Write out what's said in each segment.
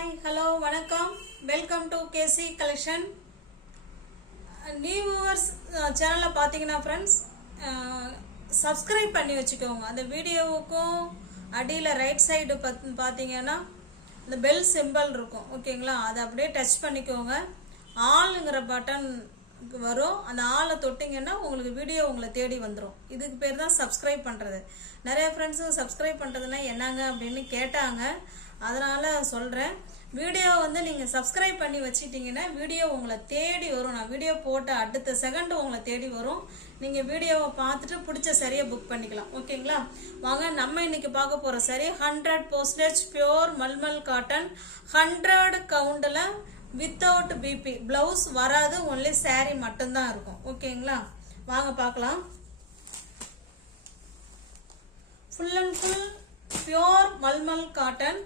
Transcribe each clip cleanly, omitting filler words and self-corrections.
Hi hello வணக்கம் welcome to KC collection. New viewers சேனலை பார்த்தீங்கன்னா ஃப்ரெண்ட்ஸ் சப்ஸ்கிரைப் பண்ணி வச்சுக்கோங்க. அந்த வீடியோவுக்கும் அடியில் ரைட் சைடு பார்த்தீங்கன்னா இந்த பெல் சிம்பிள் இருக்கும் ஓகேங்களா, அதை அப்படியே டச் பண்ணிக்கோங்க. ஆளுங்கிற பட்டன் வரும், அந்த ஆளை தொட்டிங்கன்னா உங்களுக்கு வீடியோ உங்களை தேடி வந்துடும். இதுக்கு பேர் தான் சப்ஸ்கிரைப் பண்ணுறது. நிறைய ஃப்ரெண்ட்ஸு சப்ஸ்கிரைப் பண்ணுறதுனா என்னங்க அப்படின்னு கேட்டாங்க, அதனால் சொல்கிறேன். வீடியோ நீங்கள் சப்ஸ்கிரைப் பண்ணி வச்சிட்டிங்கன்னா வீடியோ உங்களை தேடி வரும். நான் வீடியோ போட்ட அடுத்த செகண்ட் உங்களை தேடி வரும். நீங்கள் வீடியோவை பார்த்துட்டு பிடிச்ச சரியை புக் பண்ணிக்கலாம் ஓகேங்களா. வாங்க, நம்ம இன்னைக்கு பார்க்க போகிற சரி 100% பியோர் மல்மல் காட்டன், 100 கவுண்டில் வித்தவுட் பிபி. பிளவுஸ் வராது, ஒன்லி சாரி மட்டும்தான் இருக்கும் ஓகேங்களா. வாங்க பார்க்கலாம். Full and full pure mulmul cotton.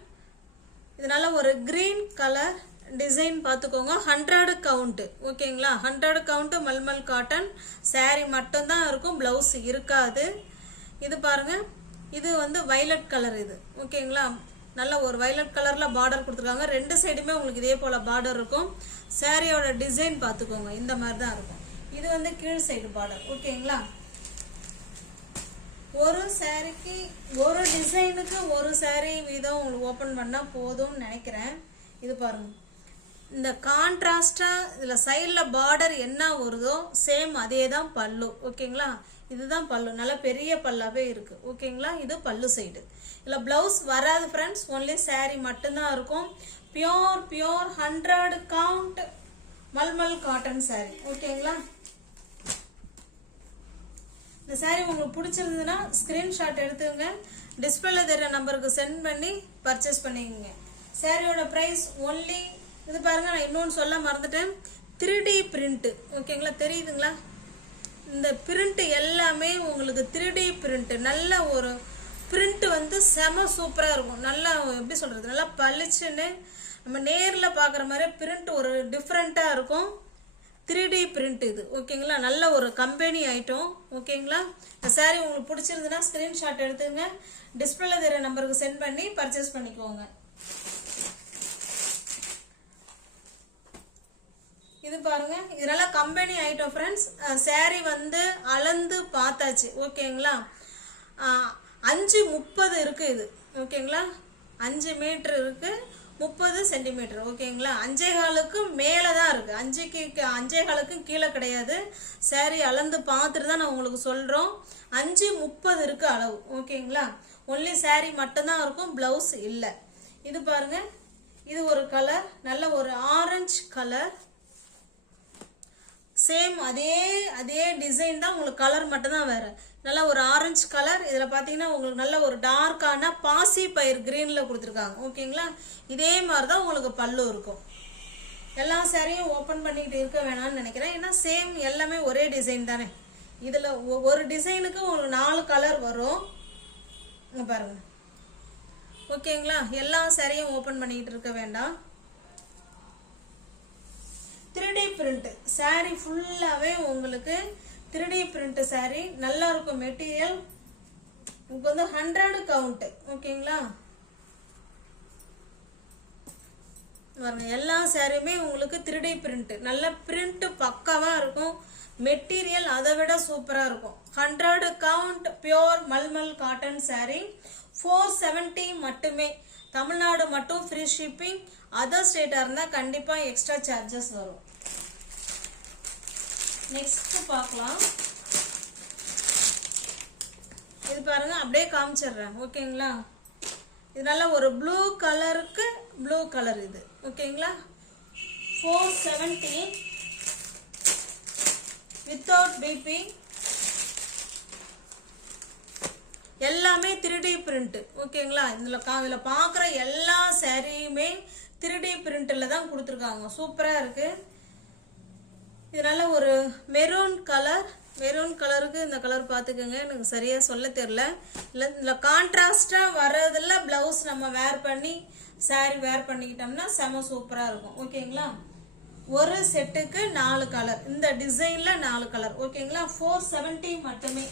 இதனால ஒரு கிரீன் கலர் டிசைன் பார்த்துக்கோங்க. 100 கவுண்ட் ஓகேங்களா. 100 கவுண்ட் மல்மல் காட்டன். சாரி மட்டும்தான் இருக்கும், பிளவுஸ் இருக்காது. இது பாருங்க, இது வயலட் கலர். இது ஓகேங்களா, நல்ல ஒரு வயலட் கலர்ல பார்டர் கொடுத்துருக்காங்க. ரெண்டு சைடுமே உங்களுக்கு இதே போல பார்டர் இருக்கும். சாரியோட டிசைன் பார்த்துக்கோங்க, இந்த மாதிரி தான் இருக்கும். இது கீழ் சைடு பார்டர் ஓகேங்களா. ஒரு சாரிக்கு ஒரு டிசைனுக்கு ஒரு சாரி வீதம் உங்களுக்கு ஓப்பன் பண்ணால் போதும்னு நினைக்கிறேன். இது பாருங்க, இந்த கான்ட்ராஸ்டா இதில் சைடில் பார்டர் என்ன வருதோ சேம் அதே தான் பல்லு ஓகேங்களா. இதுதான் பல்லு, நல்ல பெரிய பல்லாவே இருக்கு ஓகேங்களா. இது பல்லு சைடு. இதில் பிளவுஸ் வராது ஃப்ரெண்ட்ஸ், ஒன்லி சாரி மட்டும்தான் இருக்கும். Pure 100 count mulmul cotton sorry ஓகேங்களா. இந்த சாரி உங்களுக்கு பிடிச்சிருந்ததுன்னா ஸ்கிரீன்ஷாட் எடுத்துங்க, டிஸ்பிளேல தெரிகிற நம்பருக்கு சென்ட் பண்ணி பர்ச்சேஸ் பண்ணிக்கோங்க. சாரியோட ப்ரைஸ் ஒன்லி, இது பாருங்க, நான் இன்னொன்று சொல்ல மறந்துட்டேன், 3D பிரிண்ட் ஓகேங்களா. தெரியுதுங்களா, இந்த பிரிண்ட் எல்லாமே உங்களுக்கு 3D பிரிண்ட். நல்ல ஒரு பிரிண்ட் செம சூப்பராக இருக்கும். நல்லா எப்படி சொல்கிறது, நல்லா பளிச்சுன்னு நம்ம நேரில் பார்க்குற மாதிரி பிரிண்ட் ஒரு டிஃப்ரெண்ட்டாக இருக்கும். 3D பிரிண்ட் இது ஓகேங்களா. நல்ல ஒரு கம்பெனி ஐட்டம் ஓகேங்களா. இந்த சாரி உங்களுக்கு பிடிச்சிருந்துன்னா ஸ்கிரீன்ஷாட் எடுத்துங்க, டிஸ்பிளேல தெரிகிற நம்பருக்கு சென்ட் பண்ணி பர்ச்சேஸ் பண்ணிக்கோங்க. இது பாருங்க, இதெல்லாம் கம்பெனி ஐட்டம் ஃப்ரெண்ட்ஸ். சாரி அளந்து பார்த்தாச்சு ஓகேங்களா. 5:30 இருக்கு இது ஓகேங்களா. 5 மீட்டர் இருக்கு, 30 சென்டிமீட்டர் ஓகேங்களா. 5.25க்கு மேலே தான் இருக்கு, 5.25க்கு கீழே கிடையாது. சாரி அளந்து பார்த்துட்டு தான் நான் உங்களுக்கு சொல்றோம். 5:30 இருக்கு அளவு ஓகேங்களா. ஒன்லி சாரி மட்டும்தான் இருக்கும், பிளவுஸ் இல்லை. இது பாருங்க, இது ஒரு கலர், நல்ல ஒரு ஆரஞ்சு கலர். சேம் அதே டிசைன் தான், உங்களுக்கு கலர் மட்டும்தான் வேற. நல்ல ஒரு ஆரஞ்சு கலர். இதில் பார்த்தீங்கன்னா உங்களுக்கு நல்ல ஒரு டார்க்கான பாசி பயிர் கிரீனில் கொடுத்துருக்காங்க ஓகேங்களா. இதே மாதிரி தான் உங்களுக்கு பல்லு இருக்கும். எல்லா சாரியும் ஓப்பன் பண்ணிக்கிட்டு இருக்க வேணாம்னு நினைக்கிறேன், ஏன்னா சேம் எல்லாமே ஒரே டிசைன் தானே. இதில் ஒரு டிசைனுக்கு உங்களுக்கு 4 கலர் வரும். இங்கே பாருங்க ஓகேங்களா. எல்லா சாரியும் ஓப்பன் பண்ணிக்கிட்டு இருக்க வேண்டாம். 3D பிரிண்ட் சாரி ஃபுல்லாகவே உங்களுக்கு 3D பிரிண்ட் சாரி. நல்லா இருக்கும் மெட்டீரியல். இப்போ 100 கவுண்ட் ஓகேங்களா. பாருங்க, எல்லா சாரியுமே உங்களுக்கு 3D பிரிண்ட். நல்ல பிரிண்ட் பக்காவாக இருக்கும். மெட்டீரியல் அதை விட சூப்பராக இருக்கும். 100 count pure mulmul cotton sorry 470 மட்டுமே. தமிழ்நாடு மட்டும் ஃப்ரீ ஷிப்பிங். அதர் ஸ்டேட்டாக இருந்தால் கண்டிப்பாக எக்ஸ்ட்ரா சார்ஜஸ் வரும். நெக்ஸ்ட் பார்க்கலாம். இது பாருங்க, அப்படியே காமிச்சிடுறேன் ஓகேங்களா. இது நல்ல ஒரு ப்ளூ கலருக்கு ப்ளூ கலர் இது ஓகேங்களா. 470 வித்தவுட் பிபி. எல்லாமே 3D பிரிண்ட் ஓகேங்களா. இதில் பார்க்குற எல்லா சாரியுமே 3D பிரிண்ட்ல தான் கொடுத்துருக்காங்க. சூப்பராக இருக்கு. இதனால ஒரு மெரூன் கலர். மெரூன் கலருக்கு இந்த கலர் பார்த்துக்கோங்க, எனக்கு சரியாக சொல்ல தெரில. இல்லை கான்ட்ராஸ்டாக வர்றதில்ல. ப்ளவுஸ் நம்ம வேர் பண்ணி சாரி வேர் பண்ணிக்கிட்டோம்னா செம சூப்பராக இருக்கும் ஓகேங்களா. ஒரு செட்டுக்கு 4 கலர், இந்த டிசைனில் 4 கலர் ஓகேங்களா. 470 மட்டுமே.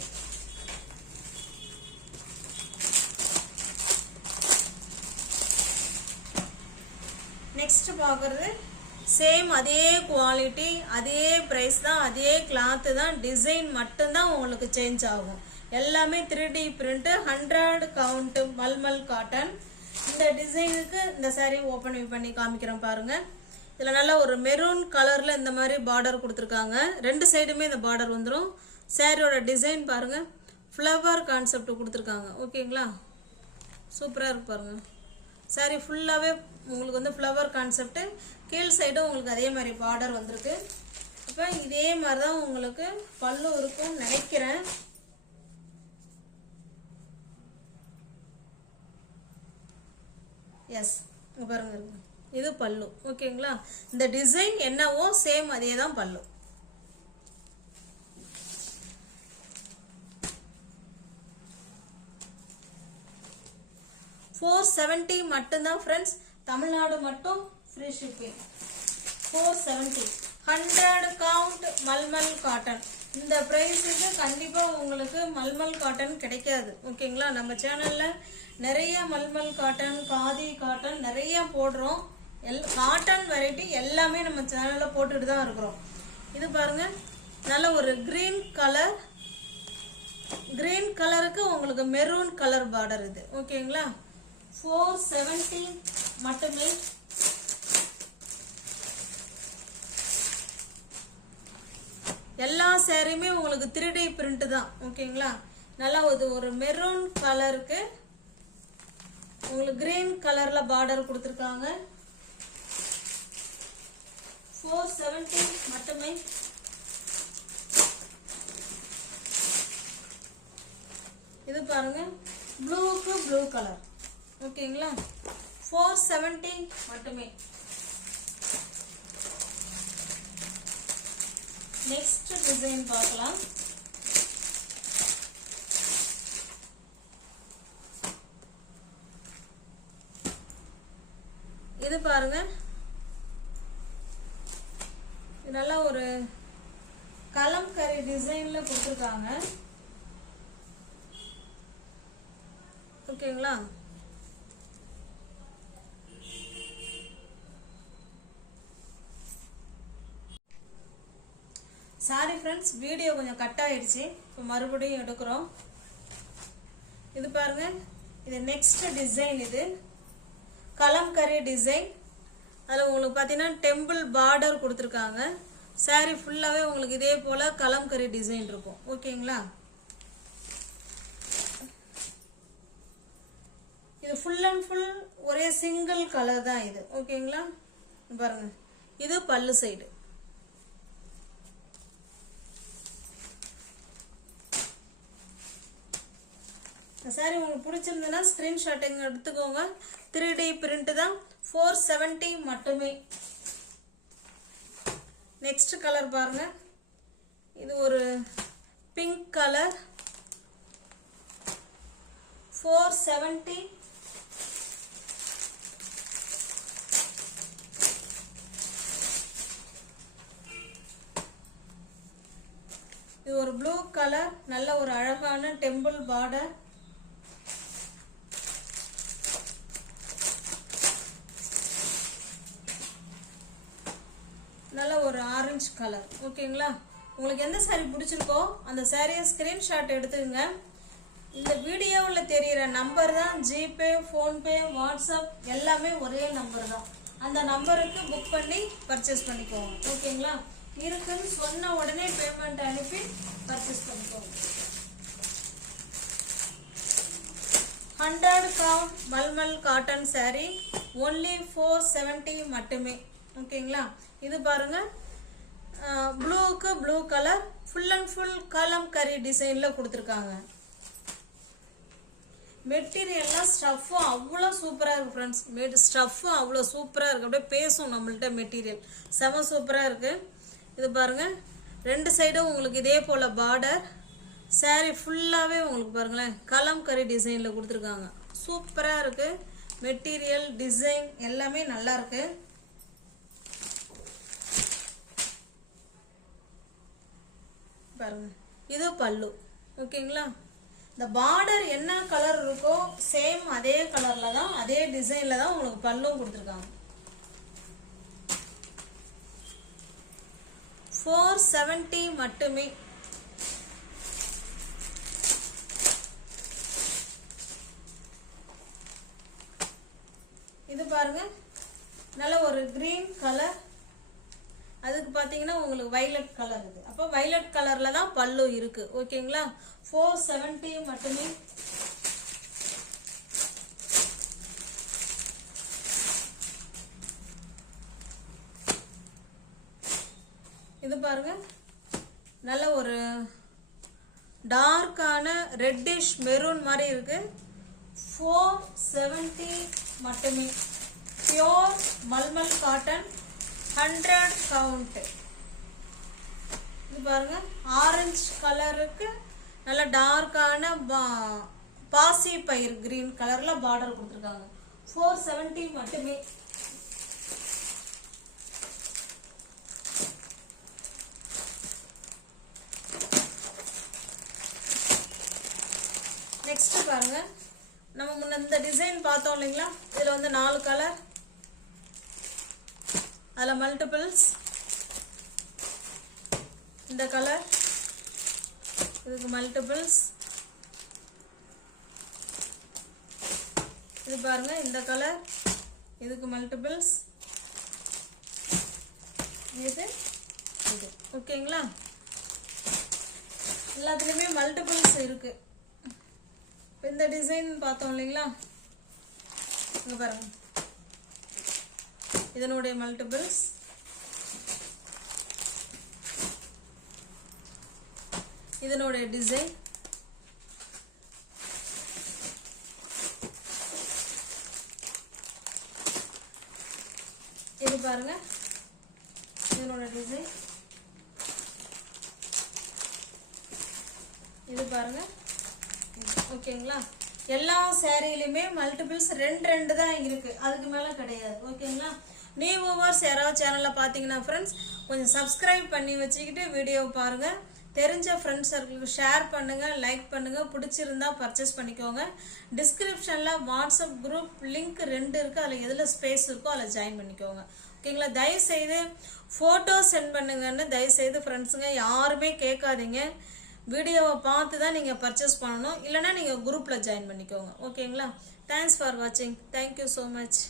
நெக்ஸ்ட் பார்க்குறது சேம் அதே குவாலிட்டி, அதே ப்ரைஸ் தான், அதே கிளாத்து தான், டிசைன் மட்டும்தான் உங்களுக்கு சேஞ்ச் ஆகும். எல்லாமே 3D print, 100 count mulmul cotton. இந்த டிசைனுக்கு இந்த சாரீ ஓப்பன் பண்ணி காமிக்கிறேன் பாருங்க. இதில் நல்ல ஒரு மெரூன் கலரில் இந்த மாதிரி பார்டர் கொடுத்துருக்காங்க. 2 சைடுமே இந்த பார்டர் வந்துடும். சாரியோட டிசைன் பாருங்க, ஃப்ளவர் கான்செப்ட் கொடுத்துருக்காங்க. ஓகேங்களா, சூப்பராக இருக்கு பாருங்க. சாரி ஃபுல்லாகவே உங்களுக்கு வந்து ஃப்ளவர் கான்செப்ட், கீழ் சைடும் உங்களுக்கு அதே மாதிரி பார்டர் வந்திருக்கு. இப்போ இதே மாதிரி தான் உங்களுக்கு பல்லு இருக்கும் நினைக்கிறேன். எஸ், பாருங்க இருக்கு, இது பல்லு. ஓகேங்களா, இந்த டிசைன் என்னவோ சேம் அதே தான் பல்லு. $470 மட்டும்தான் ஃப்ரெண்ட்ஸ். தமிழ்நாடு மட்டும் free shipping. 470, 100 count mulmul cotton. இந்த ப்ரைஸுக்கு கண்டிப்பாக உங்களுக்கு மல்மல் காட்டன் கிடைக்காது. ஓகேங்களா, நம்ம சேனலில் நிறைய மல்மல் காட்டன், காதி காட்டன் நிறைய போடுறோம். காட்டன் வெரைட்டி எல்லாமே நம்ம சேனலில் போட்டுட்டு தான் இருக்கிறோம். இது பாருங்க, நல்ல ஒரு கிரீன் கலர், கிரீன் கலருக்கு உங்களுக்கு மெரூன் கலர் பார்டர் இது. ஓகேங்களா, 470 மட்டுமே. எல்லா சாரியுமே உங்களுக்கு 3D பிரிண்ட் தான். ஓகேங்களா, நல்லா ஒரு மெரூன் கலருக்கு உங்களுக்கு கிரீன் கலர்ல பார்டர் கொடுத்துருக்காங்க. 470 மட்டுமே. இது பாருங்க, ப்ளூக்கு ப்ளூ கலர். ஓகேங்களா, 470 மட்டுமே. நெக்ஸ்ட் டிசைன் பார்க்கலாம். இது பாருங்க, இது நல்லா ஒரு கலம்கரி டிசைன்ல கொடுத்துருக்காங்க. ஓகேங்களா, சாரி ஃப்ரெண்ட்ஸ், வீடியோ கொஞ்சம் கட் ஆயிடுச்சு. இப்போ மறுபடியும் எடுக்கிறோம். இது பாருங்க, இது நெக்ஸ்ட் டிசைன். இது கலம்கரி டிசைன். அதில் உங்களுக்கு பார்த்தீங்கன்னா டெம்பிள் பார்டர் கொடுத்துருக்காங்க. சாரி ஃபுல்லாகவே உங்களுக்கு இதே போல் கலம்கரி டிசைன் இருக்கும். ஓகேங்களா, இது ஃபுல் அண்ட் ஃபுல் ஒரே சிங்கிள் கலர் தான் இது. ஓகேங்களா, பாருங்க, இது பல்லு சைடு. சாரி உங்களுக்கு பிடிச்சிருந்ததுன்னா ஸ்கிரீன்ஷாட் எங்க எடுத்துக்கோங்க. 3D பிரிண்ட் தான். 470 மட்டுமே. நெக்ஸ்ட் கலர் பாருங்க, இது ஒரு பிங்க் கலர். 470. இது ஒரு ப்ளூ கலர், நல்ல ஒரு அழகான டெம்பிள் பார்டர். நல்ல ஒரு ஆரஞ்சு கலர். ஓகேங்களா, உங்களுக்கு எந்த சாரி பிடிச்சிருக்கோ அந்த சாரியை ஸ்கிரீன்ஷாட் எடுத்துக்கங்க. இந்த வீடியோவில் தெரிகிற நம்பர் தான் ஜிபே, ஃபோன்பே, வாட்ஸ்அப் எல்லாமே ஒரே நம்பர் தான். அந்த நம்பருக்கு புக் பண்ணி பர்ச்சேஸ் பண்ணிக்கோங்க. ஓகேங்களா, இருக்குன்னு சொன்ன உடனே பேமெண்ட் அனுப்பி பர்ச்சேஸ் பண்ணிக்கோங்க. 100 count mulmul cotton sari only 470 மட்டுமே. ஓகேங்களா, இது பாருங்க, ப்ளூக்கு blue colour, full and full Kalamkari டிசைன்ல கொடுத்துருக்காங்க. மெட்டீரியல்லாம் ஸ்டஃப்பும் அவ்வளோ சூப்பராக இருக்கு ஃப்ரெண்ட்ஸ். ஸ்டஃப்பும் அவ்வளோ சூப்பராக இருக்கு. அப்படியே பேசும் நம்மள்ட்ட மெட்டீரியல். செம சூப்பராக இருக்கு. இது பாருங்க, 2 சைடும் உங்களுக்கு இதே போல பார்டர். சாரி ஃபுல்லாகவே உங்களுக்கு பாருங்களேன் கலம்கரி டிசைனில் கொடுத்துருக்காங்க. சூப்பராக இருக்கு. மெட்டீரியல், டிசைன் எல்லாமே நல்லா இருக்கு. பாருங்க, இது பல்லு. ஓகேங்களா, இந்த பார்டர் என்ன கலர் இருக்கோ சேம் அதே கலர்ல தான், அதே டிசைன்ல தான் உங்களுக்கு பல்லும் கொடுத்துருக்காங்க. 470 மட்டுமே. இது பாருங்க, நல்ல ஒரு கிரீன் கலர், அதுக்கு பார்த்தீங்கன்னா உங்களுக்கு வைலட் கலர். இது அப்போ வைலட் கலர்ல தான் பல்லு இருக்கு. ஓகேங்களா, 470 மட்டுமே. இது பாருங்க, நல்ல ஒரு டார்க்கான ரெட்டிஷ் மெரூன் மாதிரி இருக்கு. 470 மட்டுமே. Pure mulmul cotton, 100 count. இது பாருங்க, ஆரஞ்சு கலருக்கு நல்ல டார்க்கான பாசி பயிர் கிரீன் கலர்ல பார்டர் கொடுத்துருக்காங்க. 470 மட்டுமே. நெக்ஸ்ட் பாருங்க, நம்ம முன்ன இந்த டிசைன் பார்த்தோம் இல்லைங்களா, இதுல வந்து 4 கலர், அதுல மல்டிபிள்ஸ். இந்த கலர், இதுக்கு மல்டிபிள்ஸ். இது பாருங்க, இந்த கலர், இதுக்கு மல்டிபிள்ஸ். இது இது ஓகேங்களா, எல்லாத்துலயுமே மல்டிபிள்ஸ் இருக்கு. இந்த டிசைன் பார்த்தோம் இல்லைங்களா, இங்க பாருங்க, இதனுடைய மல்டிபிள்ஸ். இதனுடைய டிசைன். இது பாருங்க, இதனோட டிசைன். இது பாருங்க. ஓகேங்களா, எல்லா சாரியிலுமே மல்டிபிள்ஸ் 2 தான் இருக்கு, அதுக்கு மேல கிடையாது. ஓகேங்களா, நியூ வியூவர்ஸ் யாராவது சேனல்ல பாத்தீங்கன்னா ஃப்ரெண்ட்ஸ் கொஞ்சம் சப்ஸ்கிரைப் பண்ணி வச்சுக்கிட்டு வீடியோ பாருங்க. தெரிஞ்ச ஃப்ரெண்ட்ஸ் சர்க்கிளுக்கு ஷேர் பண்ணுங்க, லைக் பண்ணுங்க. பிடிச்சிருந்தா பர்ச்சேஸ் பண்ணிக்கோங்க. டிஸ்கிரிப்ஷன்ல வாட்ஸ்அப் குரூப் லிங்க் 2 இருக்கு, அதுல எதுல ஸ்பேஸ் இருக்கோ அதுல ஜாயின் பண்ணிக்கோங்க. ஓகேங்களா, தயவு செய்து போட்டோ சென்ட் பண்ணுங்கன்னு தயவு செய்து ஃப்ரெண்ட்ஸுங்க யாருமே கேட்காதீங்க. வீடியோவை பார்த்து தான் நீங்கள் பர்ச்சேஸ் பண்ணணும், இல்லைனா நீங்கள் குரூப்பில் ஜாயின் பண்ணிக்கோங்க. ஓகேங்களா, தேங்க்ஸ் ஃபார் வாட்சிங். Thank you so much.